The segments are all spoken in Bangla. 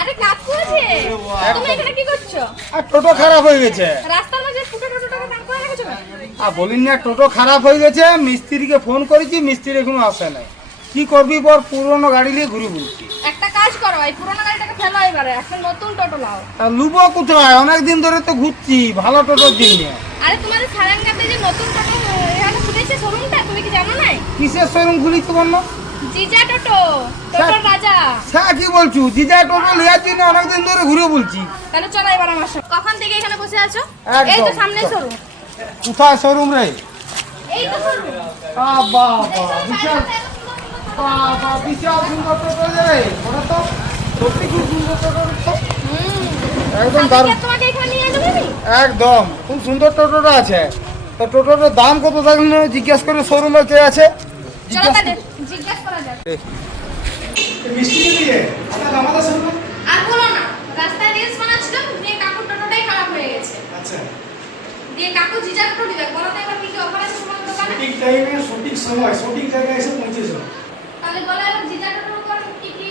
আরে কাকু আছে, তুমি এখানে কি করছো? আর টোটো খারাপ হয়ে গেছে। রাস্তার মাঝে ফুটো টোটোটাকে দাঁড় করে রেখেছো কেন? আর বলিন না, টোটো খারাপ হয়ে গেছে, মিস্ত্রিকে ফোন করেছি, মিস্ত্রি এখনো আসে নাই। কি করবি বল, পুরনো গাড়ি নিয়ে ঘুরে বলছি। একটা কাজ করো, এই পুরোনো গাড়িটাকে ফেলো, এবারে একটা নতুন টোটো লাও। আর লুবো কোথায়? অনেকদিন ধরে তো ঘুরছি ভালো টোটোর জন্য। আরে তোমাদের সারাঙ্গাতে যে নতুন টোটো এখানে খুলেছে শোরুমটা, তুমি কি জানো না? কিসের শোরুম খুলিছি বললো? জিজা টোটো, টোটোর রাজা। হ্যাঁ, কি বলছো? জিজা টোটো নেওয়ার জন্য অনেকদিন ধরে ঘুরে বলছি। তাহলে চলো এবার আমার সাথে। কখন থেকে এখানে বসে আছো? একদম। এই তো সামনে শোরুম। কোথায় শোরুম রে? এই তো শোরুম। বাবা বিশাল, বাবা বিশাল সুন্দর টোটো রে। ওটা তো সত্যি খুব সুন্দর টোটো। একদম দারুণ। তোমাকে এখানে নিয়ে যাবো আমি? একদম খুব সুন্দর টোটোটা আছে। তো টোটোটার দাম কত থাকলে জিজ্ঞেস করে শোরুমে কে আছে? চলো তাহলে জিজ্ঞাসা করা যাক। মিষ্টি দিয়ে আমাদের শোরুমে। আর বলো না, রাস্তায় রিলস বানাচ্ছিলাম, দিয়ে কাকুর টোটোটাই খারাপ হয়ে গেছে। আচ্ছা, দিয়ে কাকু জিজা টোটো দিবে, বলো তো এবার কি কি অফার আছে তোমার দোকানে? সঠিক টাইমে সঠিক সময় সঠিক জায়গায় এসে পৌঁছেছো। তাহলে বলো এবার জিজা টোটোর উপর কি কি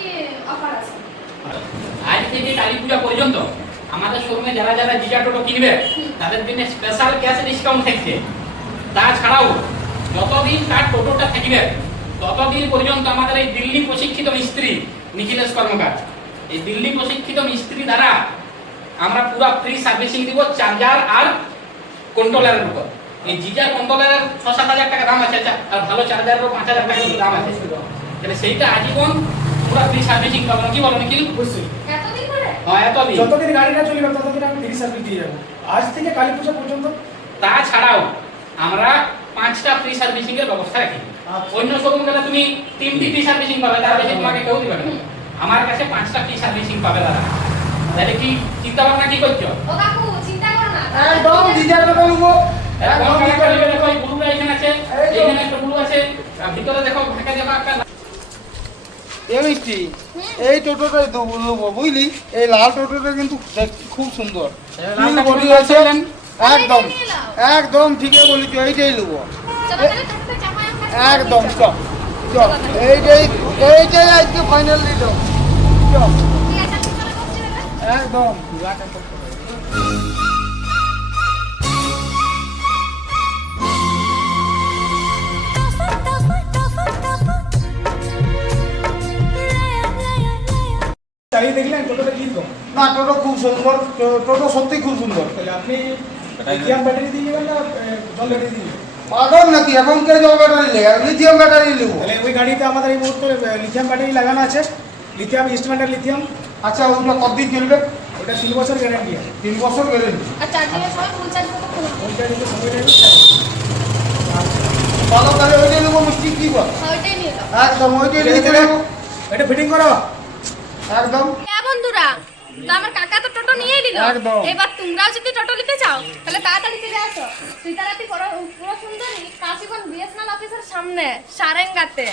অফার আছে? আজ থেকে কালী পূজা পর্যন্ত আমাদের শোরুমে যারা যারা জিজা টোটো কিনবে তাদের জন্য স্পেশাল ক্যাশ ডিসকাউন্ট থাকছে। তাছাড়াও যতদিন তার টোটোটা থাকবে ততদিন পর্যন্ত আমাদের এই দিল্লি প্রশিক্ষিত মিস্ত্রি নিখিলেশ কর্মকার, এই দিল্লি প্রশিক্ষিত মিস্ত্রি দ্বারা আমরা পুরো ফ্রি সার্ভিসিং দিব চার্জার আর কন্ট্রোলারের উপর। এই জিজার কন্ট্রোলারের ৬-৭ হাজার টাকা দাম আছে, আর ভালো চার্জারেরও ৫ হাজার টাকা দাম আছে। তাহলে সেইটা আজীবন পুরো ফ্রি সার্ভিসিং পাবেন। কি বলো নিখিল? অবশ্যই। এতদিন ধরে? হ্যাঁ, এতদিন। যতদিন গাড়িটা চলবে ততদিন আমি ফ্রি সার্ভিস দিয়ে যাবো, আজ থেকে কালী পূজা পর্যন্ত। তাছাড়াও আমরা 5টা ফ্রি সার্ভিসিং এর ব্যবস্থা রাখি। অন্য শোরুম গেলে তুমি 3টি ফ্রি সার্ভিসিং পাবে, তার বেশি তোমাকে কেউ দিবে না। আমার কাছে 5টা ফ্রি সার্ভিসিং পাবে দাদা। তাহলে কি চিন্তা ভাবনা কি করছো? ও কাকু চিন্তা করো না, একদম জিজা টোটো নেবো। একদম একটা নেবে, দেখো এই ব্লুটা এখানে আছে, এইখানে একটা ব্লু আছে, আর ভিতরে দেখো ঢাকা দেখো একটা। এই মিষ্টি, এই টোটোটাই তো নেবো বুঝলি। এই লাল টোটোটা কিন্তু খুব সুন্দর। লালটা বডি কোন আছে লাল? একদম একদম ঠিকই বলেছো, এইটাই নেবো। চলো তাহলে টোটোটা চাপাই আমরা। একদম চল চল, এইটাই আজকে ফাইনাল দিল। চল ঠিক আছে, আমি চলে বসছি এবার। একদম। চালিয়ে দেখলেন টোটোটা কি কম? না, টোটো খুব সুন্দর, টোটো সত্যি খুব সুন্দর। তাহলে আপনি লিথিয়াম ব্যাটারি দিয়ে নেবেন না জল ব্যাটারি দিয়ে নেবেন? পাগল নাকি, এখন কে জল ব্যাটারি লেগে লিথিয়াম ব্যাটারি নেবো। তাহলে ওই গাড়িতে আমাদের এই মুহূর্তে লিথিয়াম ব্যাটারি লাগানো আছে, লিথিয়াম ইনস্ট্রুমেন্টাল লিথিয়াম। আচ্ছা, ওটা কতদিন চলবে? ওটা 3 বছর গ্যারান্টি আছে। 3 বছর গ্যারেন্টি। আর চার্জিং এর সময় ফুল চার্জ করতে হবে। ওইটা দিতে সময়টা ভালো, তাহলে ওইটাই নেবো। মিষ্টি কি বল? ওইটাই নিয়ে নাও। একদম ওইটাই নিতে নেবো। এটা ফিটিং করো। একদম হ্যাঁ বন্ধুরা, তো আমার কাকা তো টোটো নিয়েই নিল। একদম। এবার তোমরাও যদি টোটো নিতে চাও তাহলে তাড়াতাড়ি চলে আসো সীতারাতি পুরো সুন্দরী কাশীগঞ্জ বিএসএনএল অফিসের সামনে সারেঙ্গাতে।